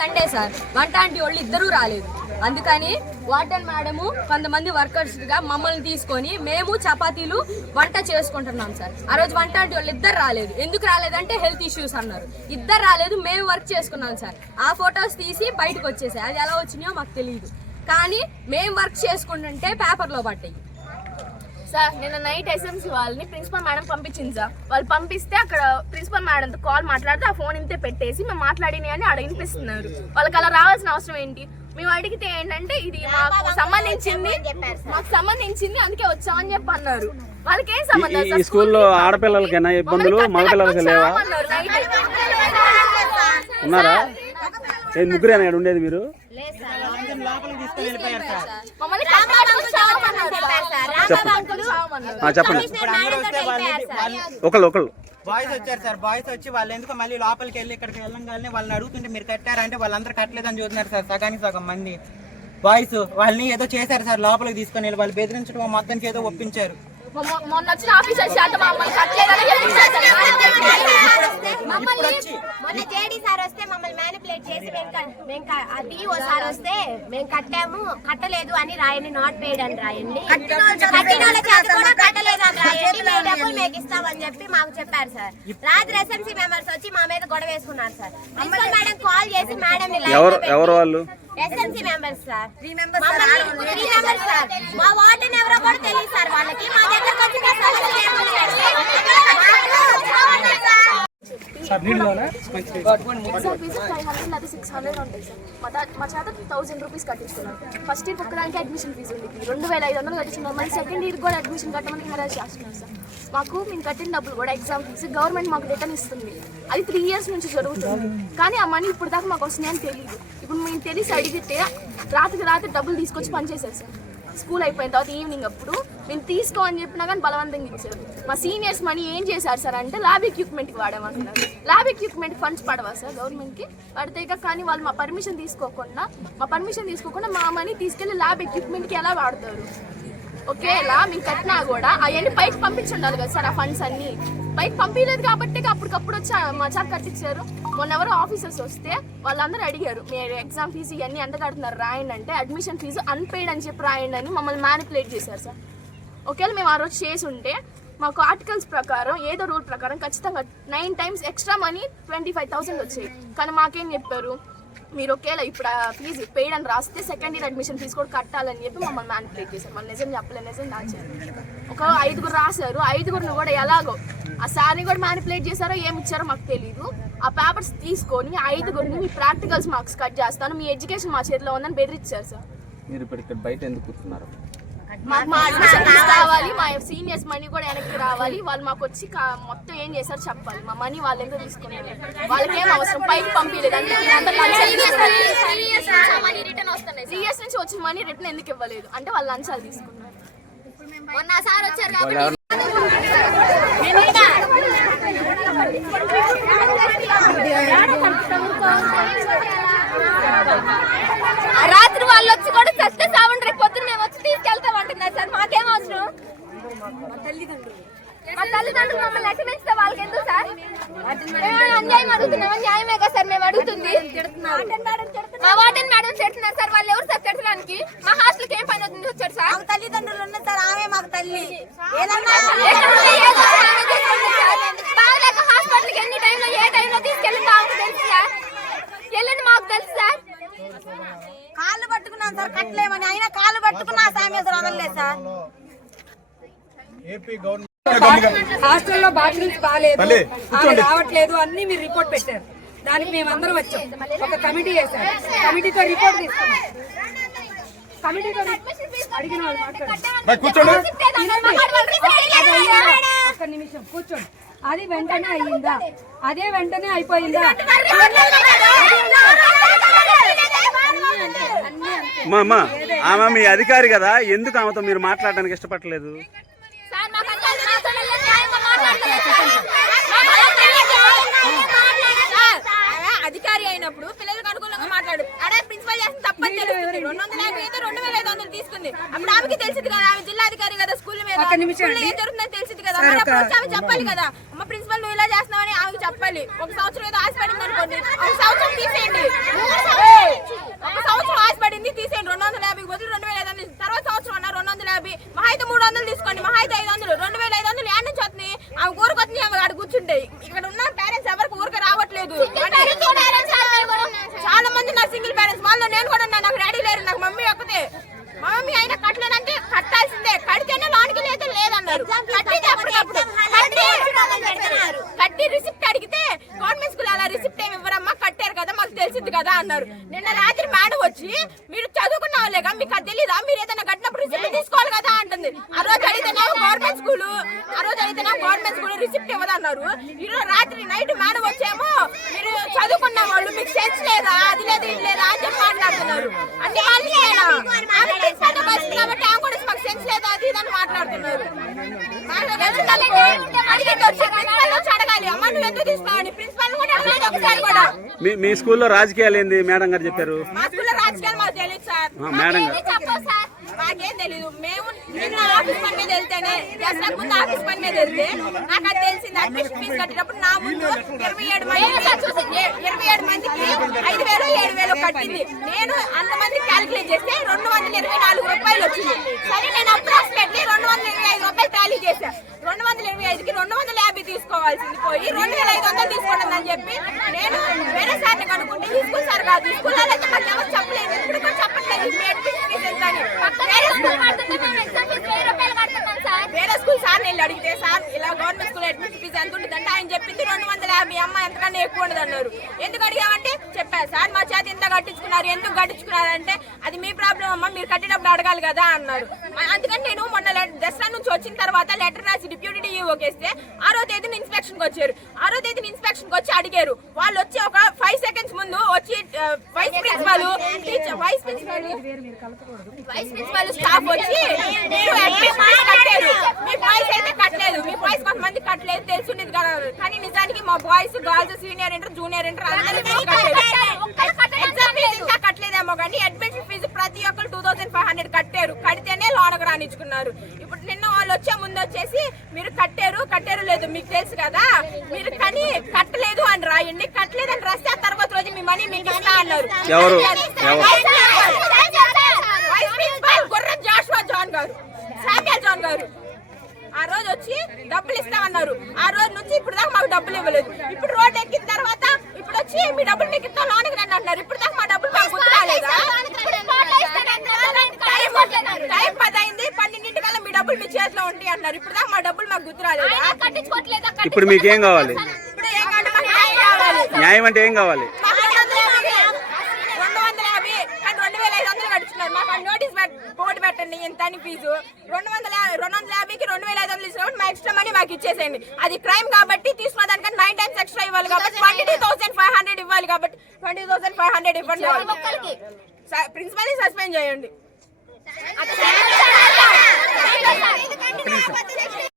Sunday sir వంట aunty వాళ్ళు ఇద్దరూ రాలేదు. అందుకని వార్డెన్ మేడము కొంతమంది వర్కర్స్గా మమ్మల్ని తీసుకొని మేము చపాతీలు వంట చేసుకుంటున్నాం సార్ ఆ రోజు వంట ఆంటీ వాళ్ళు ఇద్దరు రాలేదు. ఎందుకు రాలేదంటే హెల్త్ ఇష్యూస్ అన్నారు. ఇద్దరు రాలేదు మేము వర్క్ చేసుకున్నాం సార్ ఆ ఫొటోస్ తీసి బయటకు వచ్చేసాయి. అది ఎలా వచ్చినాయో మాకు తెలియదు కానీ మేము వర్క్ చేసుకుంటుంటే పేపర్లో పట్టాయి సార్ నిన్న నైట్ ఎస్ఎంసీ వాళ్ళని ప్రిన్సిపల్ మేడం పంపించింది సార్. వాళ్ళు పంపిస్తే అక్కడ ప్రిన్సిపల్ మేడంతో కాల్ మాట్లాడితే ఆ ఫోన్ ఇంతే పెట్టేసి మేము మాట్లాడినాయి అని అక్కడ వినిపిస్తున్నారు. వాళ్ళకి అలా రావాల్సిన అవసరం ఏంటి? మేము అడిగితే ఏంటంటే ఇది మాకు సంబంధించింది మాకు సంబంధించింది అందుకే వచ్చామని చెప్పి అన్నారు. వాళ్ళకి ఏం సంబంధం? స్కూల్లో ఆడపిల్లలకైనా ఇబ్బందులు మగపిల్లలకి లేవా. ఉన్నారా? ఏ ముగ్గురేనా ఇక్కడ ఉండేది మీరు. చెప్పండి. వచ్చామన్నారు. ఆ, చెప్పండి. ఇప్పుడు అందరూ వస్తే వాళ్ళు వాళ్ళు ఒకళ్ళు ఒకళ్ళు. బాయ్స్ వచ్చారు సార్. బాయ్స్ వచ్చి వాళ్ళు ఎందుకు మళ్ళీ లోపలికి వెళ్ళి ఇక్కడికి వెళ్ళంగానే వాళ్ళని అడుగుతుంటే మీరు కట్టారంటే వాళ్ళందరూ కట్టలేదని చూస్తున్నారు సార్ సగానికి సగం మంది. బాయ్స్ వాళ్ళని ఏదో చేశారు సార్ లోపలికి తీసుకొని వెళ్ళి వాళ్ళు బెదిరించడం మొత్తం ఏదో ఒప్పించారు. మొన్న- మొన్న వచ్చిన ఆఫీసర్ శాత మమ్మల్ని వచ్చి మొన్న జేడీ సార్ వస్తే మమ్మల్ని మ్యానిపులేట్ చేసి మేము క- మేము క- ఆ డిఓ సార్ వస్తే మేము కట్టాము కట్టలేదు అని రాయండి నాట్ పేడ్ అని రాయండి. కట్టిన వాళ్ళ చేత కూడా కట్టలేదు అని రాయండి మేము డబ్బులు మీకు ఇస్తామని చెప్పి మాకు చెప్పారు సార్. రాత్రి ఎస్ఎంసీ మెంబర్స్ వచ్చి మా మీద గొడవ వేసుకున్నారు సార్. ప్రిన్సిపల్ మేడం కాల్ చేసి మేడం ఎవరు ఎవరు వాళ్ళు? SMC members sir three members three members sir మా వార్డెన్ ఎవరో కూడా తెలియదు సార్ వాళ్ళకి. మా దగ్గరకు వచ్చి మేము సమస్యలు సిక్స్ హండ్రెడ్ ఉంటాయి సార్ మా మా చేత థౌసండ్ రూపీస్ కట్టించుకున్నాం ఫస్ట్ ఇయర్ ఒక్కదానికి అడ్మిషన్ ఫీజు ఉంది రెండు వేల ఐదు వందలు కట్టించుకున్నాం మళ్ళీ సెకండ్ ఇయర్ కూడా అడ్మిషన్ కట్టమని హెరాస్ చేస్తున్నాం సార్ మాకు మేము కట్టిన డబ్బులు కూడా ఎగ్జామ్ ఫీజు గవర్నమెంట్ మాకు రిటర్న్ ఇస్తుంది. అది త్రీ ఇయర్స్ నుంచి జరుగుతుంది. కానీ ఆ మనీ ఇప్పుడు దాకా మాకు వస్తున్నాయని తెలియదు ఇప్పుడు మేము తెలిసి అడిగితే రాత్రికి రాత్రి డబ్బులు తీసుకొచ్చి పనిచేశారు సార్. స్కూల్ అయిపోయిన తర్వాత ఈవినింగ్ అప్పుడు మేము తీసుకో అని చెప్పినా కానీ బలవంతంగా ఇచ్చారు మా సీనియర్స్ మనీ ఏం చేశారు సార్ అంటే ల్యాబ్ ఎక్విప్మెంట్కి వాడామంటున్నారు ల్యాబ్ ఎక్విప్మెంట్ ఫండ్స్ పడవా సార్ గవర్నమెంట్కి? పడితే కానీ వాళ్ళు మా పర్మిషన్ తీసుకోకుండా మా పర్మిషన్ తీసుకోకుండా మా మనీ తీసుకెళ్ళి ల్యాబ్ ఎక్విప్మెంట్కి ఎలా వాడతారు? ఒకేలా మేము కట్టినా కూడా అవన్నీ పైకి పంపించుండాలి కదా సార్ ఆ ఫండ్స్ అన్ని. పైకి పంపించలేదు కాబట్టి అప్పటికప్పుడు వచ్చి మా చాక్ కట్టించారు మొన్న ఎవరో ఆఫీసర్స్ వస్తే వాళ్ళందరూ అడిగారు మీరు ఎగ్జామ్ ఫీజు ఇవన్నీ ఎంత కడుతున్నారు రాయండి అంటే అడ్మిషన్ ఫీజు అన్పెయిడ్ అని చెప్పి రాయండి అని మమ్మల్ని మ్యానిపులేట్ చేశారు సార్. ఒకవేళ మేము ఆ రోజు చేసి ఉంటే మాకు ఆర్టికల్స్ ప్రకారం ఏదో రూల్ ప్రకారం ఖచ్చితంగా nine times extra money twenty five thousand వచ్చాయి. కానీ మాకేం చెప్పారు? మీరు ఒకేలా ఇప్పుడు ఫీజు పెయిడ్ అని రాస్తే సెకండ్ ఇయర్ అడ్మిషన్ ఫీజు కూడా కట్టాలని చెప్పి మమ్మల్ని మ్యానిపులేట్ చేశారు. వాళ్ళు నిజం చెప్పలేదు నిజం దాచారు. ఒక ఐదుగురు రాశారు ఐదుగురిని కూడా ఎలాగో ఆ సార్ని కూడా మ్యానిపులేట్ చేశారో ఏమి ఇచ్చారో మాకు తెలియదు ఆ పేపర్స్ తీసుకొని ఐదుగురిని మీ ప్రాక్టికల్స్ మార్క్స్ కట్ చేస్తాను మీ ఎడ్యుకేషన్ మా చేతిలో ఉందని బెదిరించారు సార్ మీరు ఇప్పుడు ఇక్కడ బయట ఎందుకు కూర్చున్నారు? మాకు మా అడ్మిషన్ కావాలి మా సీనియర్స్ మనీ కూడా వెనక్కి రావాలి. వాళ్ళు మాకు వచ్చి మొత్తం ఏం చేశారు చెప్పాలి. మా మనీ వాళ్ళు ఎంత తీసుకున్నారు వాళ్ళకేం అవసరం? పైకి పంపించలేదు అంటే త్రీ ఇయర్స్ నుంచి వచ్చిన మనీ రిటర్న్ ఎందుకు ఇవ్వలేదు? అంటే వాళ్ళు లంచాలు తీసుకున్నారు. మొన్న సార్ వచ్చారు రాత్రి వాళ్ళు వచ్చి కూడా చస్తే సావండి రేపు పొద్దున్న మేము వచ్చి అంటున్నారు సార్. మాకేం అవసరం? మా తల్లిదండ్రులు. మమ్మల్ని పెంచితే వాళ్ళకి ఎందుకు సార్ అన్యాయం అడుగుతున్నాం న్యాయమే కదా సార్ మేము అడుగుతుంది. మా వార్డెన్ మేడం తిడుతున్నారు సార్. వాళ్ళు ఎవరు సార్ తిట్టడానికి? మా హాస్టల్కి ఏం పని అవుతుంది వచ్చారు సార్. తల్లిదండ్రులు ఉన్న సార్. ఆమె మాకు తల్లి. ఏదన్నా ఎక్కడుంటే ఏదో ఒక ఆమె చూసుకుంటుంది సార్. బాగలేక హాస్పిటల్కి ఎన్ని టైంలో ఏ టైంలో తీసుకెళ్ళి మాకు తెలుసు సార్ వెళ్ళండి మాకు తెలుసు సార్ కాళ్ళు పట్టుకున్నాం సార్ కట్టలేమని అయినా కాళ్ళు పట్టుకున్నా సామేశ్వరం వదలలేదు సార్ హాస్టల్లో బాత్రూమ్స్ బాగాలేదు ఆమె రావట్లేదు అన్ని మీరు రిపోర్ట్ పెట్టారు. దానికి మేమందరం వచ్చాం. ఒక కమిటీ వేశారు కమిటీతో రిపోర్ట్ తీసుకున్నాం. కమిటీతో అడిగిన వాళ్ళు? ఒక్క నిమిషం కూర్చోండి. అది వెంటనే అయ్యిందా? అదే వెంటనే అయిపోయిందా? ఆమె మీ అధికారి కదా. ఎందుకు ఆమెతో మీరు మాట్లాడడానికి ఇష్టపడలేదు? రెండు వందల యాభై అయితే రెండు వేల ఐదు వందలు తీసుకుంది. అప్పుడు ఆమెకి తెలిసింది కదా ఆమె జిల్లా అధికారి కదా స్కూల్ మీద. స్కూల్లో ఏం తెలిసింది కదా. సార్, మరి అప్పుడు ఒక- వచ్చి ఆమె చెప్పాలి కదా అమ్మ ప్రిన్సిపల్ నువ్వు ఇలా చేస్తున్నామని ఆమెకి చెప్పాలి. ఒక సంవత్సరం ఏదో ఆశపడింది అనుకోండి. ఒక సంవత్సరం తీసేయండి. ఒక సంవత్సరం ఆశపడింది తీసేయండి. రెండు వందల యాభై బదులు రెండు వేల ఐదు వందలు తర్వాత సంవత్సరం అన్న రెండు వందల యాభై మహా అయితే మూడు వందలు తీసుకోండి మహా అయితే ఐదు వందలు రెండు వేల ఐదు వందలు యాడ్ నుంచి వస్తున్నాయి ఆమె ఊరుకొచ్చి ఆమె అక్కడ కూర్చుంటాయి ఇక్కడ ఉన్న పేరెంట్స్ ఎవరికి ఊరికి రావట్లేదు చాలా మంది నా సింగిల్ పేరెంట్స్ వాళ్ళు నేను కూడా ఉన్నాను నాకు డాడీ లేరు నాకు మమ్మీ ఒక్కతే మా మమ్మీ అయినా కట్టలేదంటే కట్టాల్సిందే కడితేనే లోనికి లేదా లేదన్నారు కట్టితే అప్పటికప్పుడు కట్టి- కట్టి రిసిప్ట్ అడిగితే గవర్నమెంట్ స్కూల్ అలా రిసిప్ట్ ఏమి ఇవ్వరమ్మా కట్టారు కదా మాకు తెలిసింది కదా అన్నారు. నిన్న రాత్రి మేడం వచ్చి మీరు చదువుకున్న వాళ్ళేగా? మీకు అది తెలీదా? మీరు ఏదైనా కట్టినప్పుడు రిసిప్ట్ తీసుకోవాలి కదా అంటుంది. ఆ రోజు అడిగితేనేమో గవర్నమెంట్ స్కూల్ ఆ రోజు అడిగితేనేమో గవర్నమెంట్ స్కూల్ రిసిప్ట్ ఇవ్వదన్నారు. అన్నారు రాత్రి నైట్ మేడం వచ్చేమో మీరు చదువుకున్న వాళ్ళు మీకు సెన్స్ లేదా? అది లేదు ఇది లేదా? అని చెప్పి మాట్లాడుతున్నారు. అంటే వాళ్ళు లేదా? ఆమె principal తో కలిసి కాబట్టి ఆమె కూడా మాకు సెన్స్ లేదా అది ఇది అని మాట్లాడుతున్నారు మాకు తెలిసిందనుకో, అడిగితే వచ్చి principal వచ్చి అడగాలి అమ్మ నువ్వు ఎందుకు తీస్తావని ప్రిన్సిపల్ కూడా అడగాలి ఒకసారి కూడా మీ మీ స్కూల్లో రాజకీయాలు ఏంది? మేడం గారు చెప్పారు. మా స్కూల్లో రాజకీయాలు మాకు తెలియదు సార్. ఆ, మేడం గారు. మాకేం తెలీదు. మేము నిన్న ఆఫీస్ పని మీద వెళ్తేనే జస్ట్ నాకు ముందు ఆఫీస్ పని మీద వెళ్తే నాకు అది తెలిసింది. అడ్మిషన్ ఫీజు కట్టినప్పుడు నా ముందు ఇరవై ఏడు మంది ఇరవై ఏడు మందికి ఐదు వేలు ఏడు వేలు కట్టింది. నేను అంతమంది క్యాలిక్యులేట్ చేస్తే రెండు వందల ఇరవై నాలుగు రూపాయలు వచ్చింది. సరే నేను అప్రాక్సిమేట్లీ రెండు వందల ఇరవై ఐదు రూపాయలు టాలీ చేశా. రెండు వందల ఇరవై ఐదుకి రెండు వందల యాభై తీసుకోవాల్సింది పోయి రెండు వేల ఐదు వందలు తీసుకోండి అని చెప్పి నేను వేరే సార్ని కనుక్కుంటే ఈ స్కూల్ సార్ కాదు. ఈ స్కూల్ అయితే మాకు ఎవరు చెప్పలేదు. ఇప్పుడు కూడా చెప్పట్లేదు. మీ అడ్మిషన్ ఫీజు ఎంత అని వేరే స్కూల్ వేరే స్కూల్ సార్ వెళ్ళి అడిగితే సార్ ఇలా గవర్నమెంట్ స్కూల్ అడ్మిషన్ ఫీజు ఎంత ఉంటుందంటే ఆయన చెప్పింది రెండు వందల యాభై. అమ్మ ఎంతకన్నా ఎక్కువ ఉండదు అన్నారు ఎందుకు అడిగామంటే సార్ మా చేతి ఇంత కట్టించుకున్నారు ఎందుకు కట్టించుకున్నారు అంటే అది మీ ప్రాబ్లం అమ్మ మీరు కట్టినప్పుడు అడగాలి కదా అన్నారు అందుకని నేను మొన్న దసరా నుంచి వచ్చిన తర్వాత లెటర్ రాసి డిప్యూటీ డిఈఓకి వేస్తే ఆరో తేదీన ఇన్స్పెక్షన్కి వచ్చారు. ఆరో తేదీన ఇన్స్పెక్షన్కి వచ్చి అడిగారు. వాళ్ళు వచ్చి ఒక ఫైవ్ సెకండ్స్ ముందు వచ్చి vice principal teacher vice principal vice principal staff వచ్చి మీరు మీ బాయ్స్ అయితే కట్టలేదు. మీ బాయ్స్ కొంతమంది కట్టలేదు. తెలుసుండేది కదా. కానీ నిజానికి మా boys girls senior inter junior inter అందరూ ఫీజు ఇంకా కట్టలేదేమో కానీ అడ్మిషన్ ఫీజు ప్రతి ఒక్కరు టూ థౌసండ్ ఫైవ్ హండ్రెడ్ కట్టారు. కడితేనే లోనకు రానిచ్చుకున్నారు ఇప్పుడు నిన్న వాళ్ళు వచ్చే ముందు వచ్చేసి మీరు కట్టారు కట్టారు లేదు మీకు తెలుసు కదా? మీరు కానీ కట్టలేదు అని రాయండి కట్టలేదని రాస్తే ఆ తర్వాత రోజు మీ మనీ మీకు ఇస్తా అన్నారు. ఎవరు? గుర్రం జాషువా జాన్ గారు. శామ్యా జాన్ గారు. ఆ రోజు వచ్చి డబ్బులు ఇస్తామన్నారు. ఆ రోజు నుంచి ఇప్పుడు దాకా మాకు డబ్బులు ఇవ్వలేదు. ఇప్పుడు రోడ్ ఎక్కిన తర్వాత ఇప్పుడు వచ్చి మీ డబ్బులు మీకు ఇస్తాం లోనికి రండి అంటున్నారు. ఇప్పుడు దాకా మా డబ్బులు మాకు గుర్తు రాలేదా? టైం- టైం పది అయింది పన్నెండింటికల్లా మీ డబ్బులు మీ చేతిలో ఉంటాయి అంటున్నారు. ఇప్పుడు దాకా మా డబ్బులు మాకు గుర్తు రాలేదా? ఇప్పుడు మీకేం కావాలి? ఇప్పుడు ఏం కావాలి? న్యాయం కావాలి. న్యాయం అంటే ఏం కావాలి? నోటీస్ బోర్డు పెట్టండి. ఎంత అని ఫీజు. రెండు వందల రెండు వందల యాభైకి రెండు వేల ఐదు వందలు ఇచ్చినప్పుడు మా ఎక్స్ట్రా మనీ మాకు ఇచ్చేసేయండి. అది క్రైమ్ కాబట్టి తీసుకున్న దానికన్నా నైన్ టైమ్స్ ఎక్స్ట్రా ఇవ్వాలి కాబట్టి twenty two thousand five hundred ఇవ్వాలి కాబట్టి ట్వంటీ థౌసండ్ ఫైవ్ హండ్రెడ్ ఇవ్వండి. ప్రిన్సిపల్ సస్పెండ్ చేయండి.